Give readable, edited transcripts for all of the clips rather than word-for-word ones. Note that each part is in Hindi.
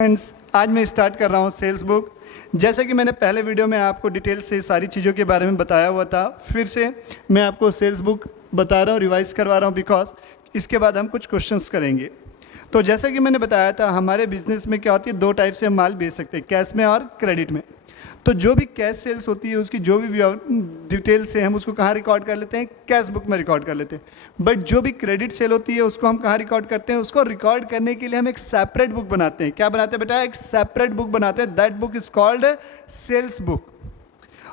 फ्रेंड्स, आज मैं स्टार्ट कर रहा हूँ सेल्स बुक। जैसे कि मैंने पहले वीडियो में आपको डिटेल से सारी चीज़ों के बारे में बताया हुआ था, फिर से मैं आपको सेल्स बुक बता रहा हूँ, रिवाइज करवा रहा हूँ, बिकॉज इसके बाद हम कुछ क्वेश्चंस करेंगे। तो जैसा कि मैंने बताया था, हमारे बिजनेस में क्या होती है, दो टाइप से हम माल बेच सकते हैं, कैश में और क्रेडिट में। तो जो भी कैश सेल्स होती है उसकी जो भी डिटेल्स है हम उसको कहाँ रिकॉर्ड कर लेते हैं, कैश बुक में रिकॉर्ड कर लेते हैं। बट जो भी क्रेडिट सेल होती है उसको हम कहाँ रिकॉर्ड करते हैं, उसको रिकॉर्ड करने के लिए हम एक सेपरेट बुक बनाते हैं। क्या बनाते हैं बेटा, एक सेपरेट बुक बनाते हैं। That book is called sales book.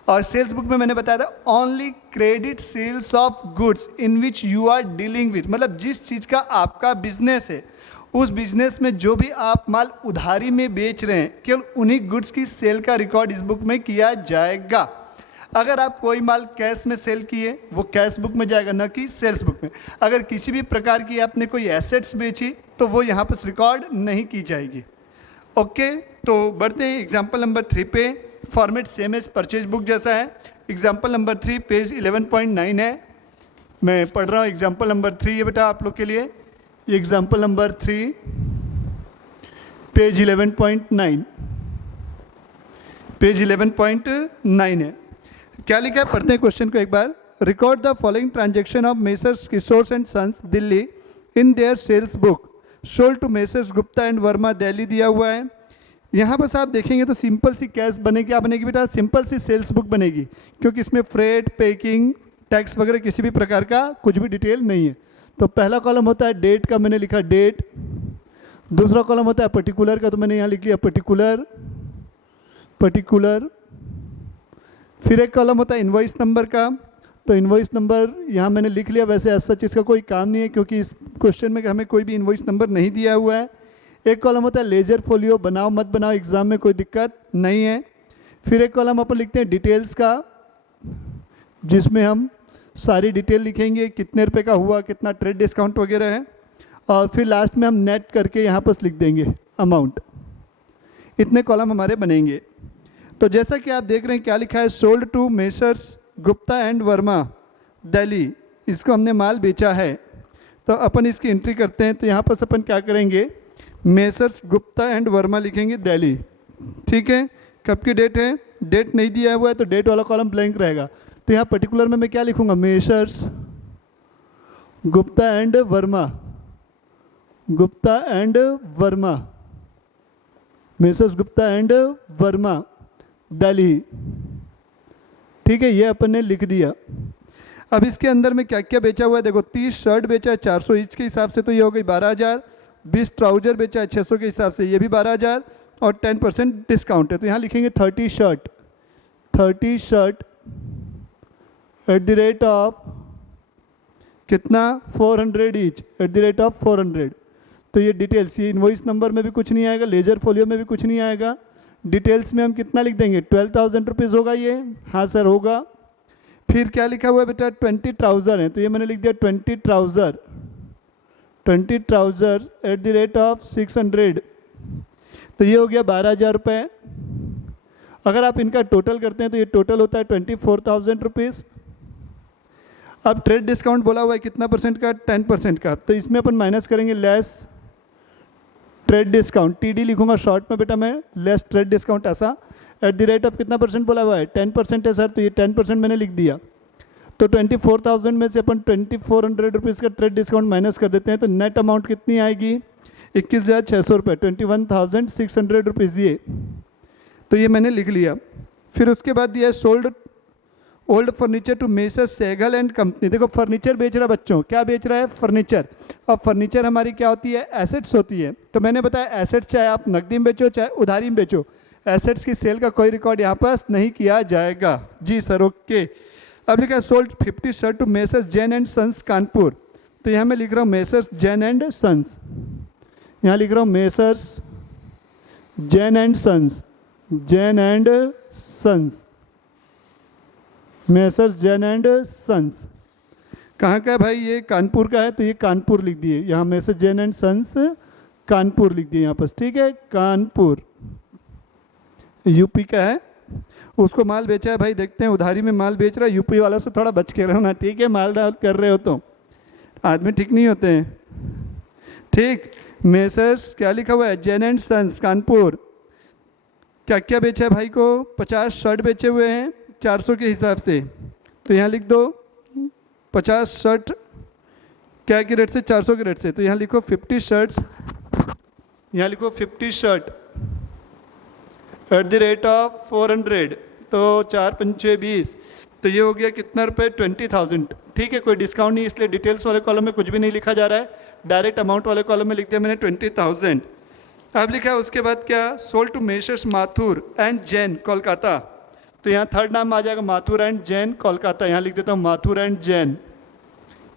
और सेल्स बुक में मैंने बताया था only credit sales of goods in which you are dealing with, मतलब जिस चीज़ का आपका बिजनेस है उस बिजनेस में जो भी आप माल उधारी में बेच रहे हैं, केवल उन्हीं गुड्स की सेल का रिकॉर्ड इस बुक में किया जाएगा। अगर आप कोई माल कैश में सेल किए वो कैश बुक में जाएगा, न कि सेल्स बुक में। अगर किसी भी प्रकार की आपने कोई एसेट्स बेची तो वो यहाँ पर रिकॉर्ड नहीं की जाएगी। ओके, तो बढ़ते हैं एग्जाम्पल नंबर 3 पे। Format same as purchase book जैसा है। एग्जाम्पल नंबर 3 पेज 11.9 है। मैं पढ़ रहा हूँ एग्जाम्पल नंबर 3 है बेटा आप लोग के लिए। एग्जाम्पल नंबर 3 पेज 11.9, पेज 11.9 है। क्या लिखा है, पढ़ते हैं क्वेश्चन को एक बार। Record the following transaction of Messrs Kishore and sons Delhi in their sales book sold to Messrs Gupta and Verma Delhi दिया हुआ है। यहाँ बस आप देखेंगे तो सिंपल सी कैश बनेगी। क्या बनेगी बेटा, सिंपल सी सेल्स बुक बनेगी, क्योंकि इसमें फ्रेट, पैकिंग, टैक्स वगैरह किसी भी प्रकार का कुछ भी डिटेल नहीं है। तो पहला कॉलम होता है डेट का, मैंने लिखा डेट। दूसरा कॉलम होता है पर्टिकुलर का, तो मैंने यहाँ लिख लिया पर्टिकुलर, पर्टिकुलर। फिर एक कॉलम होता है इनवॉइस नंबर का, तो इनवॉइस नंबर यहाँ मैंने लिख लिया। वैसे ऐसा चीज़ का कोई काम नहीं है, क्योंकि इस क्वेश्चन में हमें कोई भी इनवॉइस नंबर नहीं दिया हुआ है। एक कॉलम होता है लेजर फोलियो, बनाओ मत बनाओ एग्जाम में कोई दिक्कत नहीं है। फिर एक कॉलम अपन लिखते हैं डिटेल्स का, जिसमें हम सारी डिटेल लिखेंगे, कितने रुपए का हुआ, कितना ट्रेड डिस्काउंट वगैरह है। और फिर लास्ट में हम नेट करके यहाँ पर लिख देंगे अमाउंट। इतने कॉलम हमारे बनेंगे। तो जैसा कि आप देख रहे हैं क्या लिखा है, sold to Messrs Gupta and Verma Delhi, इसको हमने माल बेचा है। तो अपन इसकी एंट्री करते हैं। तो यहाँ पर अपन क्या करेंगे, मेसर्स गुप्ता एंड वर्मा लिखेंगे दिल्ली। ठीक है, कब की डेट है, डेट नहीं दिया हुआ है तो डेट वाला कॉलम ब्लैंक रहेगा। तो यहाँ पर्टिकुलर में मैं क्या लिखूंगा, messrs Gupta and Verma, Gupta and Verma, messrs Gupta and Verma Delhi. ठीक है, ये अपन ने लिख दिया। अब इसके अंदर में क्या क्या बेचा हुआ है, देखो 30 शर्ट बेचा है 400 ईच के हिसाब से, तो ये हो गई 12,000। 20 ट्राउजर बेचा है 600 के हिसाब से, ये भी 12,000। और 10% डिस्काउंट है, तो यहाँ लिखेंगे 30 shirt, 30 shirt eight the rate of कितना, 400 each, eight the rate of 400। तो ये डिटेल्स, ये इनवॉइस नंबर में भी कुछ नहीं आएगा, लेजर फोलियो में भी कुछ नहीं आएगा। डिटेल्स में हम कितना लिख देंगे, 12,000 रुपीज़ होगा ये। हाँ सर होगा। फिर क्या लिखा हुआ है बेटा, 20 ट्राउज़र है, तो ये मैंने लिख दिया 20 trouser, 20 trouser eight the rate of 600। तो ये हो गया 12,000 रुपये। अगर आप इनका टोटल करते हैं तो ये टोटल होता है 24,000 रुपीज़। अब ट्रेड डिस्काउंट बोला हुआ है कितना परसेंट का, 10% का। तो इसमें अपन माइनस करेंगे लेस ट्रेड डिस्काउंट, TD लिखूंगा शॉर्ट में बेटा मैं, लेस ट्रेड डिस्काउंट ऐसा। एट द रेट ऑफ कितना परसेंट बोला हुआ है, 10% है सर, तो ये 10% मैंने लिख दिया। तो 24,000 में से अपन 2,400 रुपीज़ का ट्रेड डिस्काउंट माइनस कर देते हैं, तो नेट अमाउंट कितनी आएगी, 21,600 रुपये, 21,600 रुपीज़ ये। तो ये मैंने लिख लिया। फिर उसके बाद दिया है sold old furniture to Messrs Sehgal and company. देखो फर्नीचर बेच रहा है बच्चों, क्या बेच रहा है, फर्नीचर। और फर्नीचर हमारी क्या होती है, एसेट्स होती है। तो मैंने बताया एसेट्स चाहे आप नकदी में बेचो चाहे उधारी में बेचो, एसेट्स की सेल का कोई रिकॉर्ड यहाँ पर नहीं किया जाएगा। जी सर, ओके। अब लिखा है sold 50 shirt to Messrs Jain and sons Kanpur. तो यहाँ मैं लिख रहा हूँ मेसर्स जैन एंड सन्स, यहाँ लिख रहा हूँ Messrs Jain and sons, Jain and sons, Messrs Jain and sons. कहाँ का है भाई, ये कानपुर का है, तो ये कानपुर लिख दिए यहाँ, Messrs Jain and sons Kanpur लिख दिए यहाँ पर। ठीक है, कानपुर यूपी का है। उसको माल बेचा है भाई, देखते हैं उधारी में माल बेच रहा है, यूपी वाला से थोड़ा बच के रहना। ठीक है, माल डाल कर रहे हो तो आदमी ठीक नहीं होते हैं। ठीक, मेसर्स क्या लिखा हुआ है, जैन एंड सन्स कानपुर, क्या क्या बेचा है भाई को, 50 शर्ट बेचे हुए हैं 400 के हिसाब से। तो यहाँ लिख दो 50 शर्ट क्या के रेट से, 400 के रेट से। तो यहाँ लिखो 50 शर्ट्स, यहाँ लिखो 50 shirt eight the rate of 400। तो 4 पंचे 20, तो ये हो गया कितना रुपए, 20,000। ठीक है, कोई डिस्काउंट नहीं, इसलिए डिटेल्स वाले कॉलम में कुछ भी नहीं लिखा जा रहा है, डायरेक्ट अमाउंट वाले कॉलम में लिख दिया मैंने 20,000। अब लिखा है उसके बाद क्या, sold to Messrs Mathur and Jain Kolkata. तो यहाँ थर्ड नाम आ जाएगा माथुर एंड जैन कोलकाता, यहाँ लिख देता हूँ माथुर एंड जैन।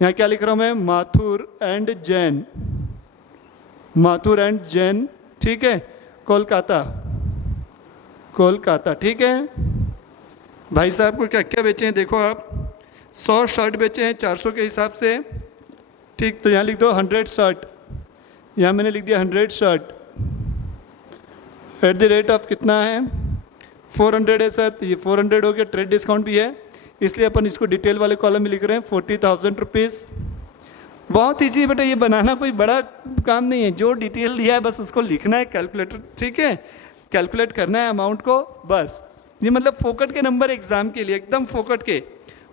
यहाँ क्या लिख रहा हूँ मैं, माथुर एंड जैन, माथुर एंड जैन, ठीक है, कोलकाता, कोलकाता। ठीक है भाई साहब को क्या क्या बेचे हैं देखो आप, 100 शर्ट बेचे हैं 400 के हिसाब से। ठीक, तो यहाँ लिख दो 100 शर्ट, यहाँ मैंने लिख दिया 100 shirt eight the rate of कितना है, 400 है सर। तो ये 400 हो गया, ट्रेड डिस्काउंट भी है, इसलिए अपन इसको डिटेल वाले कॉलम में लिख रहे हैं 40,000 रुपीज़। बहुत ईजी है बेटा, ये बनाना कोई बड़ा काम नहीं है, जो डिटेल दिया है बस उसको लिखना है कैलकुलेटर, ठीक है, कैलकुलेट करना है अमाउंट को बस। ये मतलब फोकट के नंबर एग्जाम के लिए, एकदम फोकट के,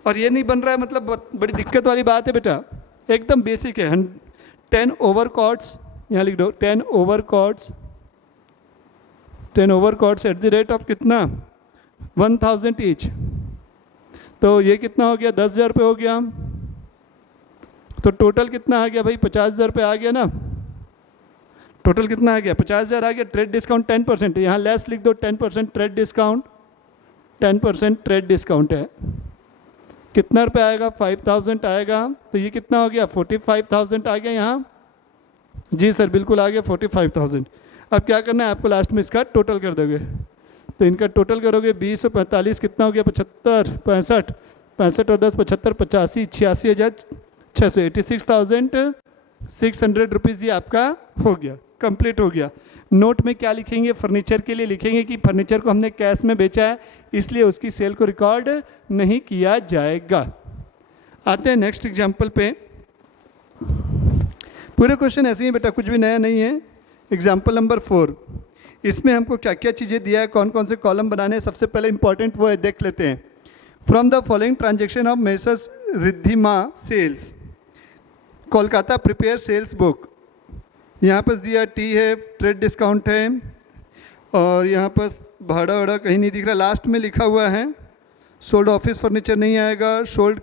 और ये नहीं बन रहा है मतलब बड़ी दिक्कत वाली बात है बेटा, एकदम बेसिक है। 10 ओवर कॉर्ड्स, यहाँ लिख दो 10 over cords, 10 over cords at the rate of कितना, 1000 ईच। तो ये कितना हो गया, 10,000 रुपये हो गया। तो टोटल कितना आ गया भाई, 50,000 रुपये आ गया ना, टोटल कितना आ गया, 50,000 आ गया। ट्रेड डिस्काउंट 10%, यहाँ लेस लिख दो 10% ट्रेड डिस्काउंट, 10% ट्रेड डिस्काउंट है। कितना रुपये आएगा, 5,000 आएगा। तो ये कितना हो गया, 45,000 आ गया यहाँ। जी सर बिल्कुल आ गया 45,000। अब क्या करना है आपको, लास्ट में इसका टोटल कर दोगे। तो इनका टोटल करोगे 20 और 45 कितना हो गया, 75, 65, 65 और 10 75, 85, 86,600, 86,600 रुपीज़ ये आपका हो गया, कंप्लीट हो गया। नोट में क्या लिखेंगे, फर्नीचर के लिए लिखेंगे कि फर्नीचर को हमने कैश में बेचा है, इसलिए उसकी सेल को रिकॉर्ड नहीं किया जाएगा। आते हैं नेक्स्ट एग्जाम्पल पे। पूरे क्वेश्चन ऐसे ही बेटा, कुछ भी नया नहीं है। एग्जाम्पल नंबर 4, इसमें हमको क्या क्या चीज़ें दिया है, कौन कौन से कॉलम बनाने हैं, सबसे पहले इंपॉर्टेंट वो है, देख लेते हैं। From the following transaction of Messrs Riddhima sales Kolkata prepare sales book. यहाँ पर दिया टी है, ट्रेड डिस्काउंट है, और यहाँ पर भाड़ा वाड़ा कहीं नहीं दिख रहा, लास्ट में लिखा हुआ है सोल्ड ऑफिस फर्नीचर नहीं आएगा, सोल्ड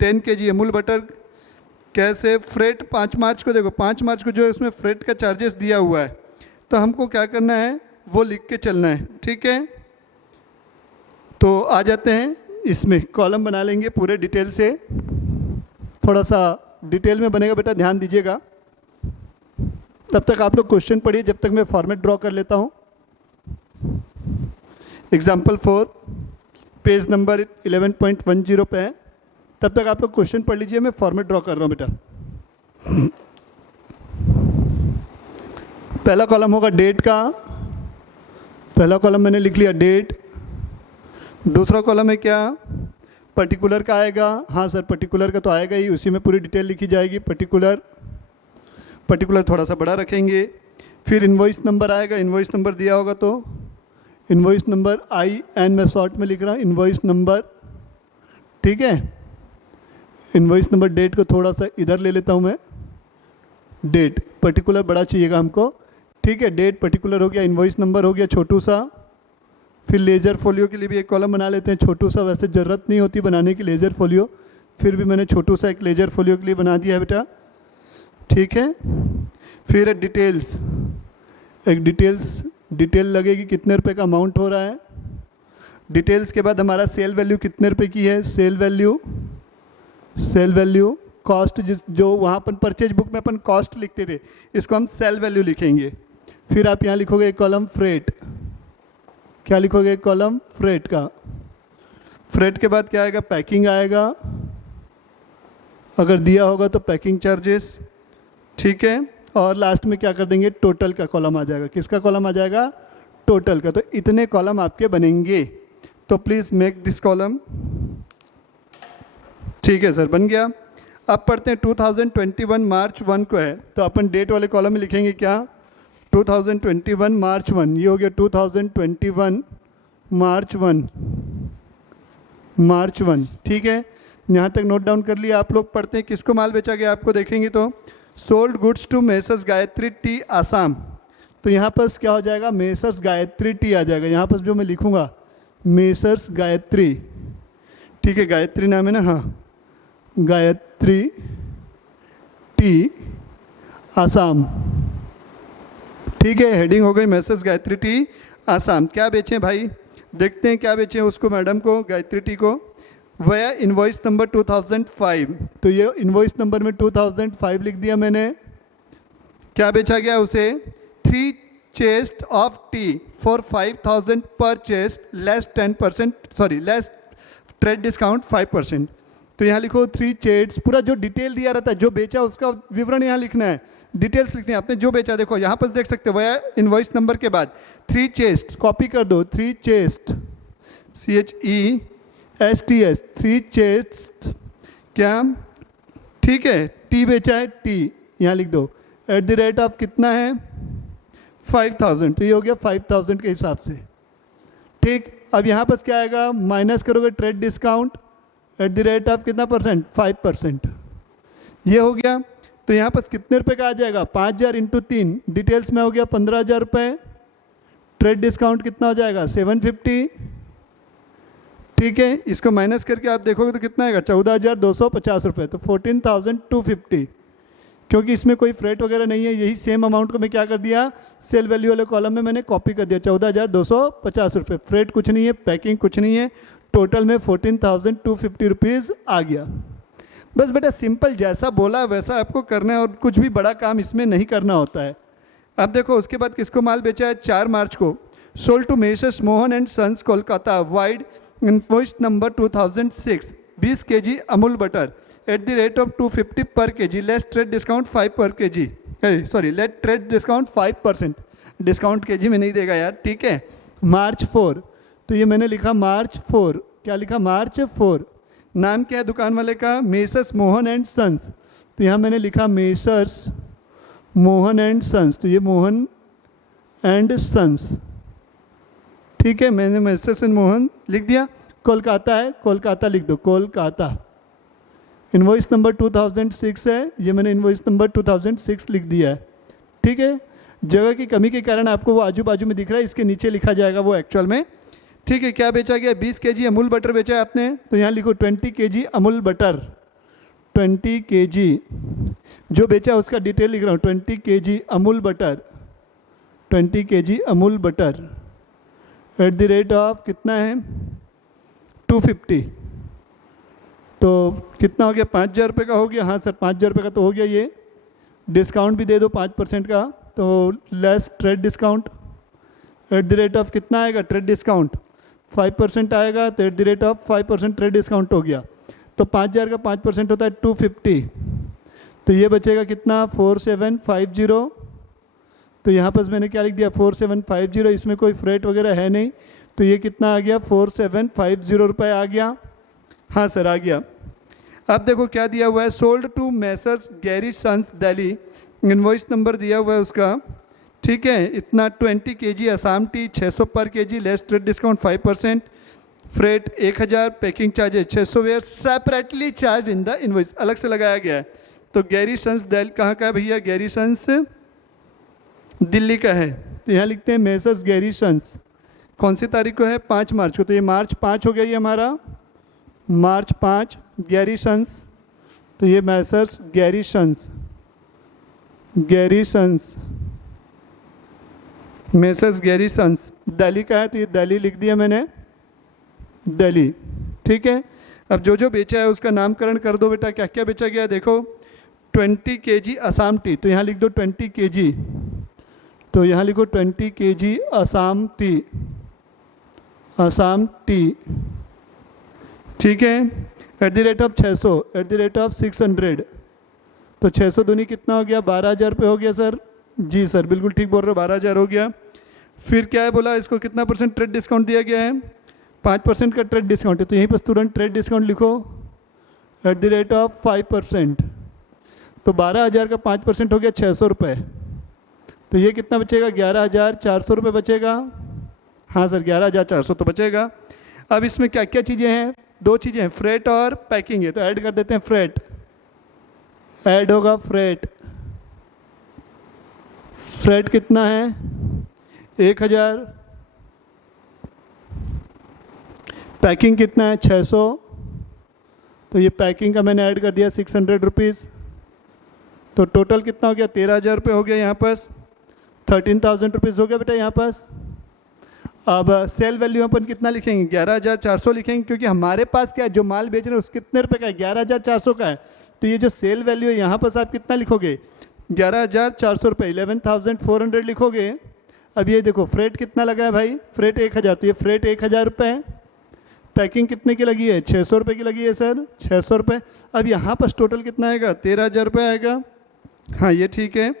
10 kg अमूल बटर कैसे, फ्रेट 5 मार्च को, देखो 5 मार्च को जो है उसमें फ्रेट का चार्जेस दिया हुआ है, तो हमको क्या करना है वो लिख के चलना है। ठीक है, तो आ जाते हैं इसमें, कॉलम बना लेंगे पूरे डिटेल से, थोड़ा सा डिटेल में बनेगा बेटा, ध्यान दीजिएगा। तब तक आप लोग क्वेश्चन पढ़िए, जब तक मैं फॉर्मेट ड्रॉ कर लेता हूँ। एग्जाम्पल 4 पेज नंबर 11.10 पे है, तब तक आप लोग क्वेश्चन पढ़ लीजिए, मैं फॉर्मेट ड्रॉ कर रहा हूँ बेटा। पहला कॉलम होगा डेट का, पहला कॉलम मैंने लिख लिया डेट। दूसरा कॉलम है क्या, पर्टिकुलर का आएगा, हाँ सर पर्टिकुलर का तो आएगा ही, उसी में पूरी डिटेल लिखी जाएगी। पर्टिकुलर, पर्टिकुलर थोड़ा सा बड़ा रखेंगे। फिर इनवॉइस नंबर आएगा, इनवॉइस नंबर दिया होगा तो इनवॉइस नंबर IN मैं शॉर्ट में लिख रहा हूँ, इनवॉइस नंबर, ठीक है। इनवॉइस नंबर, डेट को थोड़ा सा इधर ले लेता हूँ मैं, डेट पर्टिकुलर बड़ा चाहिएगा हमको, ठीक है। डेट पर्टिकुलर हो गया, इनवॉइस नंबर हो गया छोटू सा। फिर लेजर फोलियो के लिए भी एक कॉलम बना लेते हैं, छोटू सा, वैसे ज़रूरत नहीं होती बनाने की लेजर फोलियो, फिर भी मैंने छोटू सा एक लेजर फोलियो के लिए बना दिया है बेटा, ठीक है। फिर डिटेल्स, एक डिटेल लगेगी कितने रुपए का अमाउंट हो रहा है। डिटेल्स के बाद हमारा सेल वैल्यू कितने रुपए की है, सेल वैल्यू कॉस्ट, जो वहाँ अपन परचेज बुक में अपन कॉस्ट लिखते थे, इसको हम सेल वैल्यू लिखेंगे। फिर आप यहाँ लिखोगे एक कॉलम फ्रेट, क्या लिखोगे, एक कॉलम फ्रेट का। फ्रेट के बाद क्या आएगा, पैकिंग आएगा, अगर दिया होगा तो पैकिंग चार्जेस, ठीक है। और लास्ट में क्या कर देंगे, टोटल का कॉलम आ जाएगा। किसका कॉलम आ जाएगा, टोटल का। तो इतने कॉलम आपके बनेंगे, तो प्लीज़ मेक दिस कॉलम, ठीक है सर बन गया। अब पढ़ते हैं 2021 मार्च 1 को है, तो अपन डेट वाले कॉलम में लिखेंगे क्या, 2021 मार्च 1, ये हो गया 2021 मार्च 1, ठीक है। यहाँ तक नोट डाउन कर लिया आप लोग। पढ़ते हैं किसको माल बेचा गया, आपको देखेंगे तो sold goods to Messrs Gayatri tea Assam, तो यहाँ पर क्या हो जाएगा, मेसर्स गायत्री टी आ जाएगा। यहाँ पर जो मैं लिखूँगा मेसर्स गायत्री, ठीक है, गायत्री नाम है ना, हाँ, गायत्री टी आसाम, ठीक है। हेडिंग हो गई मेसर्स गायत्री टी आसाम। क्या बेचें भाई, देखते हैं क्या बेचें उसको, मैडम को, गायत्री टी को। वया इन्वॉइस नंबर 2005, तो ये इन्वॉइस नंबर में 2005 लिख दिया मैंने। क्या बेचा गया उसे, 3 चेस्ट ऑफ टी फॉर 5000 पर chest, less 10%, sorry less trade discount 5%। तो यहाँ लिखो 3 चेस्ट, पूरा जो डिटेल दिया रहता है, जो बेचा उसका विवरण यहाँ लिखना है, डिटेल्स लिखनी है आपने, जो बेचा। देखो यहाँ पर देख सकते हो, वया इन्वॉइस नंबर के बाद 3 चेस्ट, कॉपी कर दो, 3 चेस्ट, CHESTS, 3 चेस्ट, क्या, ठीक है, टी बेचा है, टी यहाँ लिख दो, @ कितना है 5000, तो ये हो गया 5000 के हिसाब से, ठीक। अब यहाँ पर क्या आएगा, माइनस करोगे ट्रेड डिस्काउंट, @ कितना %, 5%, ये हो गया। तो यहाँ पर कितने रुपए का आ जाएगा, 5000 × 3, डिटेल्स में हो गया 15000 रुपये, ट्रेड डिस्काउंट कितना हो जाएगा 750, ठीक है। इसको माइनस करके आप देखोगे तो कितना आएगा 14250 रुपये, तो 14250, क्योंकि इसमें कोई फ्रेट वगैरह नहीं है, यही सेम अमाउंट को मैं क्या कर दिया, सेल वैल्यू वाले कॉलम में मैंने कॉपी कर दिया, 14250 रुपये, फ्रेट कुछ नहीं है, पैकिंग कुछ नहीं है, टोटल में 14250 रुपीज़ आ गया। बस बेटा सिंपल, जैसा बोला वैसा आपको करना है, और कुछ भी बड़ा काम इसमें नहीं करना होता है। अब देखो उसके बाद किसको माल बेचा है, 4 मार्च को, sold to Messrs Mohan and sons Kolkata, vide invoice number 2006, 20 kg Amul butter @ 250 पर kg, लेस ट्रेड डिस्काउंट 5 पर kg, sorry let trade discount 5%, discount kg में नहीं देगा यार, ठीक है। मार्च 4, तो ये मैंने लिखा मार्च 4, क्या लिखा, मार्च 4। नाम क्या है दुकान वाले का, मेसर्स मोहन एंड सन्स, तो यहाँ मैंने लिखा मेसर्स मोहन एंड सन्स, तो ये मोहन एंड सन्स, ठीक है, मैंने मेसर्स एंड मोहन लिख दिया। कोलकाता है, कोलकाता लिख दो, कोलकाता। इनवॉइस नंबर 2006 है, ये मैंने इनवॉइस नंबर 2006 लिख दिया है, ठीक है। जगह की कमी के कारण आपको वो आजू बाजू में दिख रहा है, इसके नीचे लिखा जाएगा वो एक्चुअल में, ठीक है। क्या बेचा गया, 20 kg अमूल बटर बेचा है आपने, तो यहाँ लिखो 20 kg अमूल बटर, 20 kg जो बेचा उसका डिटेल लिख रहा हूँ, 20 kg Amul butter, 20 kg Amul butter @ कितना है 250, तो कितना हो गया 5000 रुपये का हो गया, हाँ सर 5000 रुपये का तो हो गया। ये डिस्काउंट भी दे दो 5% का, तो लेस ट्रेड डिस्काउंट @ कितना आएगा, ट्रेड डिस्काउंट 5% आएगा, तो @ 5% ट्रेड डिस्काउंट हो गया, तो 5000 का 5% होता है 250, तो ये बचेगा कितना 4750, तो यहाँ पर मैंने क्या लिख दिया 4750, इसमें कोई फ्रेट वगैरह है नहीं, तो ये कितना आ गया 4750 रुपये आ गया, हाँ सर आ गया। अब देखो क्या दिया हुआ है, sold to Messrs Gary sons Delhi, invoice number दिया हुआ है उसका, ठीक है, इतना 20 kg असम टी 600 पर kg, less trade discount 5%, freight 1000, packing charges 600 were, separately charge in the invoice, अलग से लगाया गया है। तो गैरी सन्स दिल्ली कहाँ का है भैया, गैरी सन्स दिल्ली का है, तो यहाँ लिखते हैं मेसर्स गैरी सन्स, कौन सी तारीख को है 5 मार्च को, तो ये मार्च 5 हो गया ये हमारा, मार्च 5 गैरी सन्स, तो ये Messrs Gary sons, Gary sons, Messrs Gary sons Delhi का है, तो ये दिल्ली लिख दिया मैंने, दिल्ली, ठीक है। अब जो जो बेचा है उसका नामकरण कर दो बेटा, क्या क्या बेचा गया है देखो, 20 kg असम टी, तो यहाँ लिख दो 20 kg, तो यहाँ लिखो 20 kg Assam T, Assam T, ठीक है, @ 600, @ 600, तो 600 दूनी कितना हो गया 12000 रुपये हो गया सर, जी सर बिल्कुल ठीक बोल रहे हो, 12000 हो गया। फिर क्या है बोला, इसको कितना % ट्रेड डिस्काउंट दिया गया है, 5% का ट्रेड डिस्काउंट है, तो यहीं पर तुरंत ट्रेड डिस्काउंट लिखो, 5%। तो 12,000 का 5% हो गया 600 रुपये। तो ये कितना बचेगा? 11,400 रुपये बचेगा। हाँ सर, 11,400 तो बचेगा। अब इसमें क्या क्या चीज़ें हैं? 2 चीज़ें हैं, फ्रेट और पैकिंग है। तो ऐड कर देते हैं फ्रेट। ऐड होगा फ्रेट। फ्रेट कितना है? 1,000। पैकिंग कितना है? 600। तो ये पैकिंग का मैंने ऐड कर दिया 600 रुपीज़। तो टोटल कितना हो गया? 13,000 रुपये हो गया यहाँ पास। 13,000 रुपीज़ हो गया बेटा यहाँ पास। अब सेल वैल्यू अपन कितना लिखेंगे? 11,400 लिखेंगे, क्योंकि हमारे पास क्या है, जो माल बेच रहे हैं उस कितने रुपए का है? 11,400 का है। तो ये जो सेल वैल्यू है यहाँ पास आप कितना लिखोगे? 11,400 रुपये, 11,400 लिखोगे। अब ये देखो फ्रेट कितना लगा है भाई? फ्रेट 1,000। तो ये फ्रेट 1,000 रुपये है। पैकिंग कितने की लगी है? 600 रुपये की लगी है सर, 600 रुपये। अब यहाँ पर टोटल कितना आएगा? 13,000 रुपये आएगा। हाँ ये ठीक है।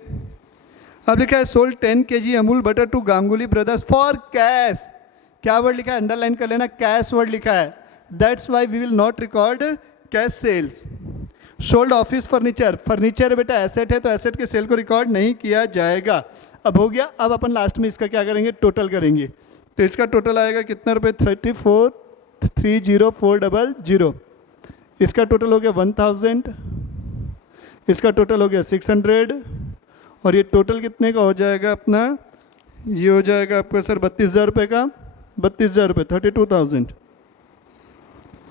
अब लिखा है sold 10 kg Amul butter to Ganguly brothers for cash. क्या वर्ड लिखा है? अंडरलाइन कर लेना, कैश वर्ड लिखा है। That's why we will not record cash sales. Sold office furniture. Furniture बेटा एसेट है, तो एसेट के सेल को रिकॉर्ड नहीं किया जाएगा। अब हो गया। अब अपन लास्ट में इसका क्या करेंगे? टोटल करेंगे। तो इसका टोटल आएगा कितना रुपये? 34,30,400। इसका टोटल हो गया 1,000। इसका टोटल हो गया 600। और ये टोटल कितने का हो जाएगा अपना? ये हो जाएगा आपका सर 32,000 रुपये का। 32,000 रुपये, 32,000।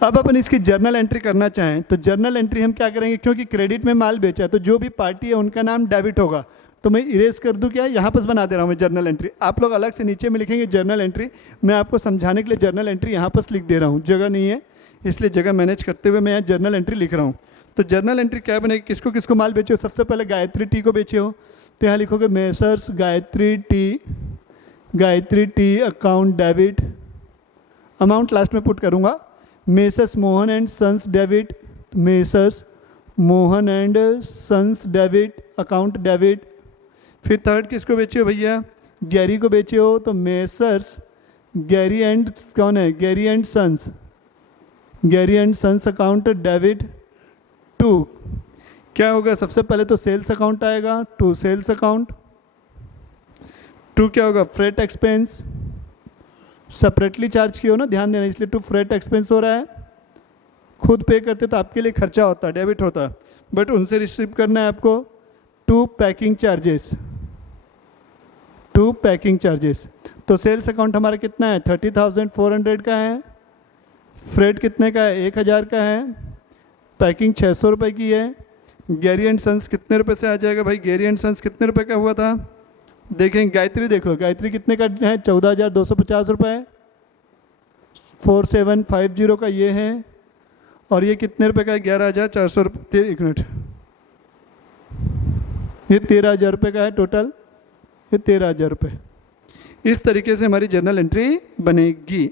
अब अपन इसकी जर्नल एंट्री करना चाहें तो जर्नल एंट्री हम क्या करेंगे? क्योंकि क्रेडिट में माल बेचा है तो जो भी पार्टी है उनका नाम डेबिट होगा। तो मैं इरेज कर दूं क्या? यहाँ पर बना दे रहा हूँ मैं जर्नल एंट्री। आप लोग अलग से नीचे में लिखेंगे जर्नल एंट्री। मैं आपको समझाने के लिए जर्नल एंट्री यहाँ पर लिख दे रहा हूँ, जगह नहीं है इसलिए जगह मैनेज करते हुए मैं यहाँ जर्नल एंट्री लिख रहा हूँ। तो जर्नल एंट्री क्या बनेगी? किसको किसको माल बेचे हो? सबसे पहले गायत्री टी को बेचे हो, तो यहाँ लिखोगे Messrs Gayatri tea account debit. Amount last में पुट करूँगा। Messrs Mohan and sons debit, Messrs Mohan and sons debit account debit. फिर थर्ड किसको बेचे हो भैया? गैरी को बेचे हो, तो मेसर्स गैरी एंड कौन है? Gary and sons account debit to. क्या होगा? सबसे पहले तो सेल्स अकाउंट आएगा, टू सेल्स अकाउंट। टू क्या होगा? Freight expense. सेपरेटली चार्ज किया हो ना, ध्यान देना, इसलिए टू फ्रेट एक्सपेंस हो रहा है। खुद पे करते तो आपके लिए खर्चा होता, डेबिट होता, बट उनसे रिसीव करना है आपको। To packing charges. तो सेल्स अकाउंट हमारा कितना है? 30,400 का है। फ्रेट कितने का है? 1,000 का है। पैकिंग 600 रुपये की है। गैरी एंड सन्स कितने रुपए से आ जाएगा भाई? गैरी एंड सन्स कितने रुपए का हुआ था? देखें गायत्री, देखो गायत्री कितने का है? 14,250 रुपये। 4750 का ये है। और ये कितने रुपए का है? 11,400 रुपये। एक मिनट, ये 13,000 रुपये का है टोटल। ये 13,000 रुपये। इस तरीके से हमारी जर्नल एंट्री बनेगी।